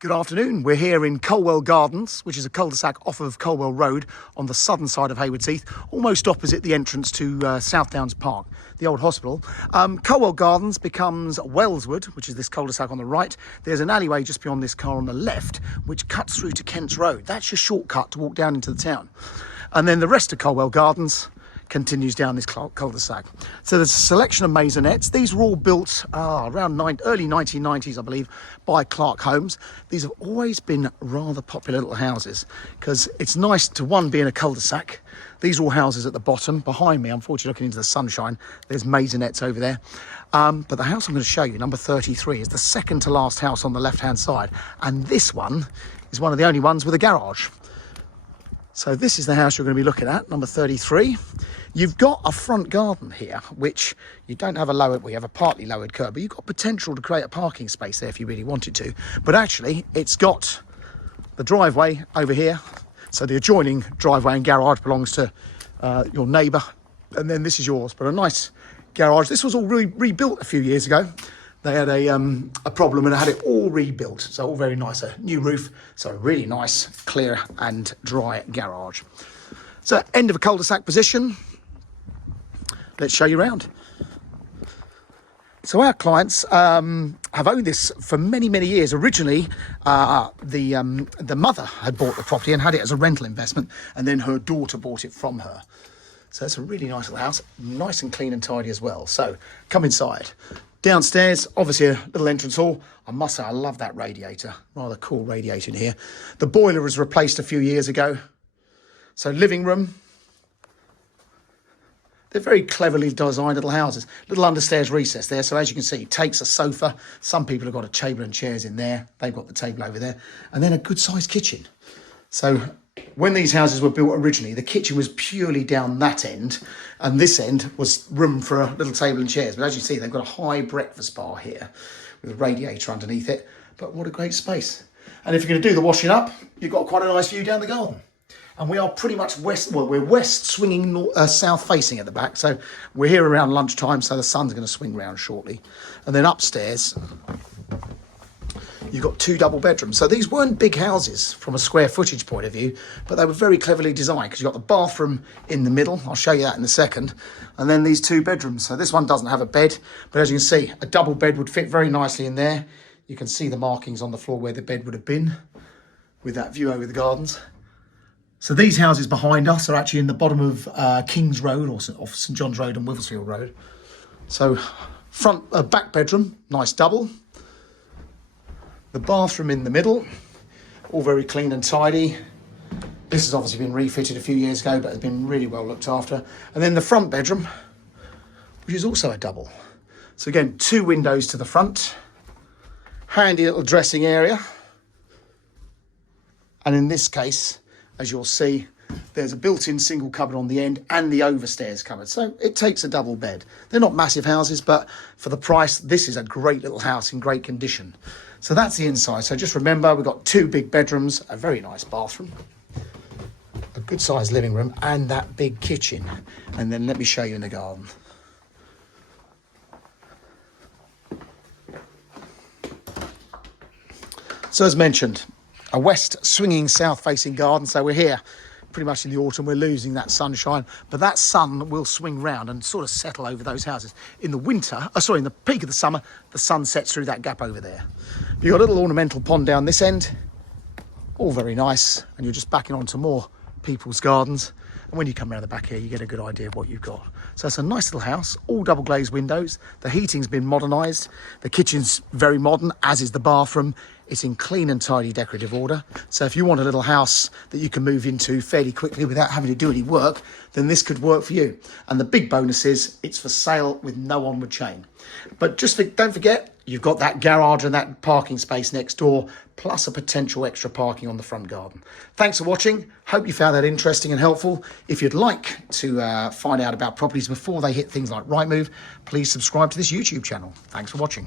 Good afternoon. We're here in Colwell Gardens, which is a cul-de-sac off of Colwell Road on the southern side of Haywards Heath, almost opposite the entrance to South Downs Park, the old hospital. Colwell Gardens becomes Wellswood, which is this cul-de-sac on the right. There's an alleyway just beyond this car on the left, which cuts through to Kent's Road. That's your shortcut to walk down into the town. And then the rest of Colwell Gardens continues down this cul-de-sac. So there's a selection of maisonettes. These were all built around early 1990s, I believe, by Clark Homes. These have always been rather popular little houses because it's nice to, one, be in a cul-de-sac. These are all houses at the bottom. Behind me, unfortunately, looking into the sunshine, there's maisonettes over there. But the house I'm going to show you, number 33, is the second to last house on the left-hand side. And this one is one of the only ones with a garage. So this is the house you're going to be looking at, number 33. You've got a front garden here, which you don't have we have a partly lowered curb, but you've got potential to create a parking space there if you really wanted to. But actually, it's got the driveway over here. So the adjoining driveway and garage belongs to your neighbour. And then this is yours, but a nice garage. This was all rebuilt a few years ago. They had a problem and had it all rebuilt. So all very nice, a new roof. So a really nice, clear and dry garage. So end of a cul-de-sac position. Let's show you around. So our clients have owned this for many, many years. Originally, the mother had bought the property and had it as a rental investment. And then her daughter bought it from her. So it's a really nice little house. Nice and clean and tidy as well. So come inside. Downstairs, obviously a little entrance hall. I must say, I love that radiator. Rather cool radiator in here. The boiler was replaced a few years ago. So living room. They're very cleverly designed little houses. Little understairs recess there. So as you can see, it takes a sofa. Some people have got a table and chairs in there. They've got the table over there. And then a good sized kitchen. So when these houses were built originally, the kitchen was purely down that end, and this end was room for a little table and chairs. But as you see, they've got a high breakfast bar here with a radiator underneath it. But what a great space. And if you're going to do the washing up, you've got quite a nice view down the garden. And we are pretty much west, well, we're west swinging south facing at the back. So we're here around lunchtime, so the sun's going to swing round shortly. And then upstairs, you've got 2 double bedrooms. So these weren't big houses from a square footage point of view, but they were very cleverly designed because you've got the bathroom in the middle. I'll show you that in a second. And then these 2 bedrooms. So this one doesn't have a bed, but as you can see, a double bed would fit very nicely in there. You can see the markings on the floor where the bed would have been with that view over the gardens. So these houses behind us are actually in the bottom of King's Road or St John's Road and Wivelsfield Road. So back bedroom, nice double. The bathroom in the middle, all very clean and tidy. This has obviously been refitted a few years ago, but has been really well looked after. And then the front bedroom, which is also a double. So again, 2 windows to the front. Handy little dressing area. And in this case, as you'll see, there's a built-in single cupboard on the end and the overstairs cupboard. So it takes a double bed. They're not massive houses, but for the price, this is a great little house in great condition. So that's the inside. So just remember, we've got 2 big bedrooms, a very nice bathroom, a good sized living room, and that big kitchen. And then let me show you in the garden. So as mentioned, a west swinging south facing garden. So we're here pretty much in the autumn. We're losing that sunshine, but that sun will swing round and sort of settle over those houses. In the winter, in the peak of the summer, the sun sets through that gap over there. You've got a little ornamental pond down this end, all very nice, and you're just backing onto more people's gardens. And when you come around the back here, you get a good idea of what you've got. So it's a nice little house, all double glazed windows. The heating's been modernised. The kitchen's very modern, as is the bathroom. It's in clean and tidy decorative order. So if you want a little house that you can move into fairly quickly without having to do any work, then this could work for you. And the big bonus is it's for sale with no onward chain. But don't forget, you've got that garage and that parking space next door, plus a potential extra parking on the front garden. Thanks for watching. Hope you found that interesting and helpful. If you'd like to find out about properties before they hit things like Rightmove, please subscribe to this YouTube channel. Thanks for watching.